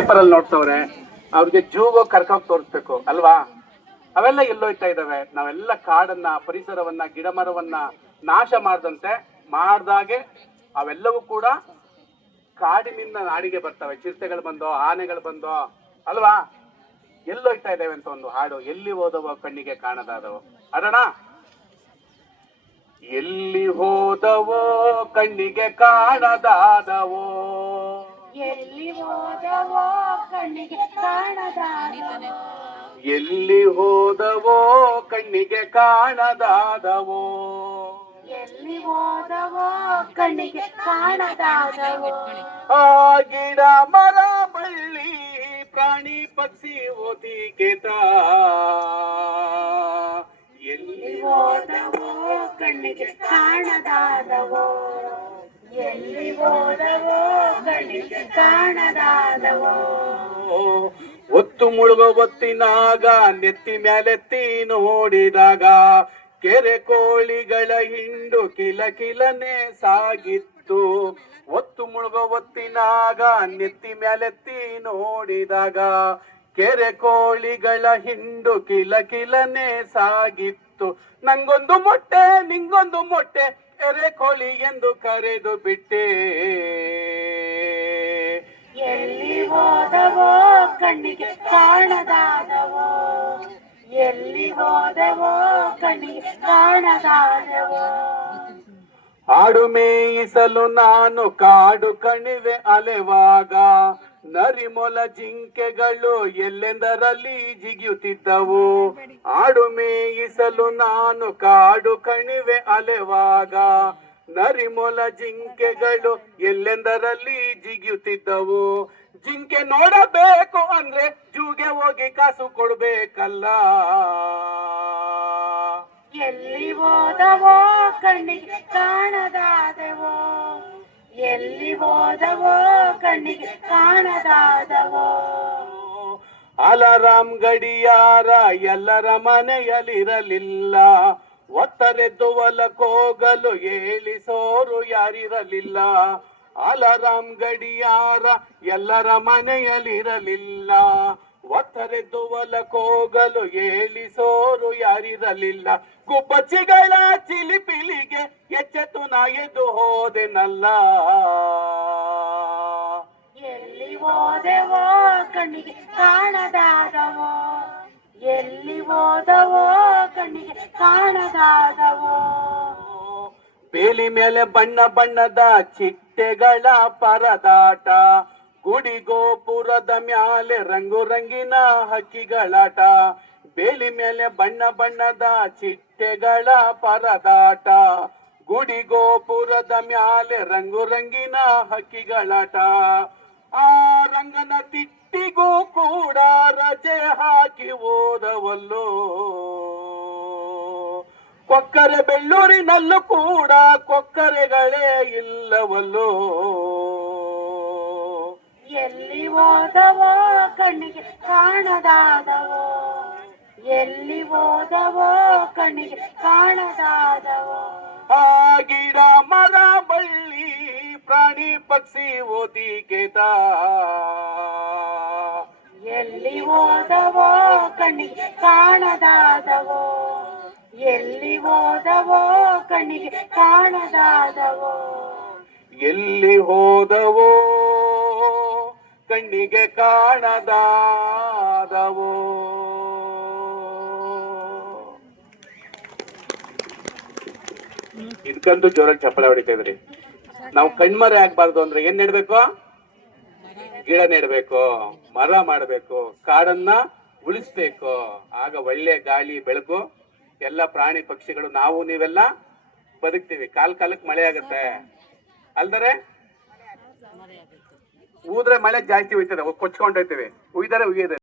Paper ಅಲ್ಲಿ ನೋಡ್ತವ್ರೆ, ಅವ್ರಿಗೆ ಜೂಗೋ ಕರ್ಕೋಗಿ ತೋರಿಸ್ಬೇಕು ಅಲ್ವಾ? ಅವೆಲ್ಲ ಎಲ್ಲೋಯ್ತಾ ಇದಾವೆ. ನಾವೆಲ್ಲ ಕಾಡನ್ನ, ಪರಿಸರವನ್ನ, ಗಿಡ ಮರವನ್ನ ನಾಶ ಮಾಡದಂತೆ ಮಾಡ್ದಾಗೆ ಅವೆಲ್ಲವೂ ಕೂಡ ಕಾಡಿನಿಂದ ನಾಡಿಗೆ ಬರ್ತವೆ. ಚಿರತೆಗಳು ಬಂದೋ, ಆನೆಗಳು ಬಂದೋ ಅಲ್ವಾ? ಎಲ್ಲೋಯ್ತಾ ಇದ್ದಾವೆ ಅಂತ ಒಂದು ಹಾಡು, ಎಲ್ಲಿ ಹೋದವೋ ಕಣ್ಣಿಗೆ ಕಾಣದಾದವೋ. ಅಡಣ, ಎಲ್ಲಿ ಹೋದವೋ ಕಣ್ಣಿಗೆ ಕಾಣದಾದವೋ, ಎಲ್ಲಿ ಹೋದವೋ ಕಣ್ಣಿಗೆ ಕಾಣದಾದವೋ, ಎಲ್ಲಿ ಹೋದವೋ ಕಣ್ಣಿಗೆ ಕಾಣದಾದವೋ, ಎಲ್ಲಿ ಹೋದವೋ ಕಣ್ಣಿಗೆ ಕಾಣದಾದವೋ. ಆ ಗಿಡ ಮರ ಬಳ್ಳಿ ಪ್ರಾಣಿ ಪಕ್ಷಿ ಓದಿ ಕೇತ, ಎಲ್ಲಿ ಹೋದವೋ ಕಣ್ಣಿಗೆ ಕಾಣದಾದವೋ, ಎಲ್ಲಿ ಹೋದವೋ ಕಣ್ಣಿಗೆ ಕಾಣದಾದವೋ. ಒತ್ತು ಮುಳುಗೋ ಒತ್ತಿನಾಗ ನೆತ್ತಿ ಮ್ಯಾಲೆತ್ತಿ ನೋಡಿದಾಗ ಕೆರೆ ಕೋಳಿಗಳ ಹಿಂಡು ಕಿಲ ಕಿಲನೆ ಸಾಗಿತ್ತು. ಒತ್ತು ಮುಳುಗೋ ಒತ್ತಿನಾಗ ನೆತ್ತಿ ಮ್ಯಾಲೆತ್ತಿ ನೋಡಿದಾಗ ಕೆರೆ ಕೋಳಿಗಳ ಹಿಂಡು ಕಿಲ ಕಿಲನೆ ಸಾಗಿತ್ತು. ನಂಗೊಂದು ಮೊಟ್ಟೆ ನಿಂಗೊಂದು ಮೊಟ್ಟೆ ಎರೆ ಕೋಳಿ ಎಂದು ಕರೆದು ಬಿಟ್ಟೆ. ಎಲ್ಲಿ ಹೋದವೋ ಕಣ್ಣಿಗೆ ಕಾಣದಾದವೋ, ಎಲ್ಲಿ ಹೋದವೋ ಕಣ್ಣಿಗೆ ಕಾಣದಾದವೋ. ಆಡು ಮೇಯಿಸಲು ನಾನು ಕಾಡು ಕಣಿವೆ ಅಲೆವಾಗ ನರಿಮೊಲ ಜಿಂಕೆಗಳು ಎಲ್ಲೆಂದರಲ್ಲಿ ಜಿಗಿಯುತ್ತಿದ್ದವು. ಆಡು ಮೇಯಿಸಲು ನಾನು ಕಾಡು ಕಣಿವೆ ಅಲೆವಾಗ ನರಿಮೊಲ ಜಿಂಕೆಗಳು ಎಲ್ಲೆಂದರಲ್ಲಿ ಜಿಗಿಯುತ್ತಿದ್ದವು. ಜಿಂಕೆ ನೋಡಬೇಕು ಅಂದ್ರೆ ಜೂಗೆ ಹೋಗಿ ಕಾಸು ಕೊಡ್ಬೇಕಲ್ಲ. ಎಲ್ಲಿ ಹೋದವೋ ಕಣ್ಣಿಗೆ ಕಾಣದಾದವೋ, ಎಲ್ಲಿ ಹೋದವೋ ಕಣ್ಣಿಗೆ ಕಾಣದಾದವೋ. ಅಲಾರಾಮ್ ಗಡಿಯಾರ ಎಲ್ಲರ ಮನೆಯಲ್ಲಿರಲಿಲ್ಲ, ಒತ್ತರೆದ್ದು ಹೊಲಕ್ಕೋಗಲು ಹೇಳಿಸೋರು ಯಾರಿರಲಿಲ್ಲ. ಅಲಾರಾಮ್ ಗಡಿಯಾರ ಎಲ್ಲರ ಮನೆಯಲ್ಲಿರಲಿಲ್ಲ, ಒತ್ತರೆದ್ದು ಹೊಲಕ್ಕೋಗಲು ಹೇಳಿಸೋರು ಯಾರಿರಲಿಲ್ಲ. ಗುಬ್ಬಚ್ಚಿಗಳ ಚಿಲಿಪಿಲಿಗೆ ಎಚ್ಚೆತ್ತು ನಾ ಎದ್ದು ಹೋದೆನಲ್ಲ. ಎಲ್ಲಿ ಹೋದೆವೋ ಕಣ್ಣಿಗೆ ಕಾಣದಾದವೋ, ಎಲ್ಲಿ ಹೋದವೋ ಕಣ್ಣಿಗೆ ಕಾಣದಾದವೋ. ಬೇಲಿ ಮೇಲೆ ಬಣ್ಣ ಬಣ್ಣದ ಚಿಟ್ಟೆಗಳ ಪರದಾಟ, ಗುಡಿ ಗೋಪುರದ ಮ್ಯಾಲೆ ರಂಗು ರಂಗಿನ ಹಕ್ಕಿಗಳಾಟ. ಬೇಲಿ ಮೇಲೆ ಬಣ್ಣ ಬಣ್ಣದ ಚಿಟ್ಟೆಗಳ ಪರದಾಟ, ಗುಡಿ ಗೋಪುರದ ಮ್ಯಾಲೆ ರಂಗು ರಂಗಿನ ಹಕ್ಕಿಗಳಾಟ. ಆ ರಂಗನ ತಿಟ್ಟಿಗೂ ಕೂಡ ರಜೆ ಹಾಕಿ ಓದವಲ್ಲೋ, ಕೊಕ್ಕರೆ ಬೆಳ್ಳೂರಿನಲ್ಲೂ ಕೂಡ ಕೊಕ್ಕರೆಗಳೇ ಇಲ್ಲವಲ್ಲೋ. ಎಲ್ಲಿ ಹೋದವೋ ಕಣ್ಣಿಗೆ ಕಾಣದಾದವೋ, ಎಲ್ಲಿ ಹೋದವೋ ಕಣ್ಣಿಗೆ ಕಾಣದಾದವೋ. ಆ ಗಿಡ ಮರ ಬಳ್ಳಿ ಪ್ರಾಣಿ ಪಕ್ಷಿ ಓದಿ ಕೇತ, ಎಲ್ಲಿ ಹೋದವೋ ಕಣ್ಣಿಗೆ ಕಾಣದಾದವೋ, ಎಲ್ಲಿ ಹೋದವೋ ಕಣ್ಣಿಗೆ ಕಾಣದಾದವೋ. ಎಲ್ಲಿ ಹೋದವೋ ಕಣ್ಣಿಗೆ ಕಾಣದಾದವೋ. ಇದ್ಕಂತೂ ಜೋರಾಗಿ ಚಪ್ಪಳೆ ಹೊಡಿತಾ ಇದ್ರಿ. ನಾವು ಕಣ್ಮರೆ ಆಗ್ಬಾರ್ದು ಅಂದ್ರೆ ಏನ್ ನೆಡ್ಬೇಕು? ಗಿಡ ನೆಡ್ಬೇಕು, ಮರ ಮಾಡ್ಬೇಕು, ಕಾಡನ್ನ ಉಳಿಸ್ಬೇಕು. ಆಗ ಒಳ್ಳೆ ಗಾಳಿ ಬೆಳಕು, ಎಲ್ಲ ಪ್ರಾಣಿ ಪಕ್ಷಿಗಳು ನಾವು ನೀವೆಲ್ಲ ಬದುಕ್ತೀವಿ. ಕಾಲಕ್ಕೆ ಮಳೆ ಆಗುತ್ತೆ ಅಲ್ದರೆ, ಊದ್ರೆ ಮಳೆ ಜಾಸ್ತಿ ಹೋಯ್ತದೆ, ಕೊಚ್ಕೊಂಡೋಯ್ತೀವಿ. ಉಯ್ದರೆ ಉಯ್ಯದೆ.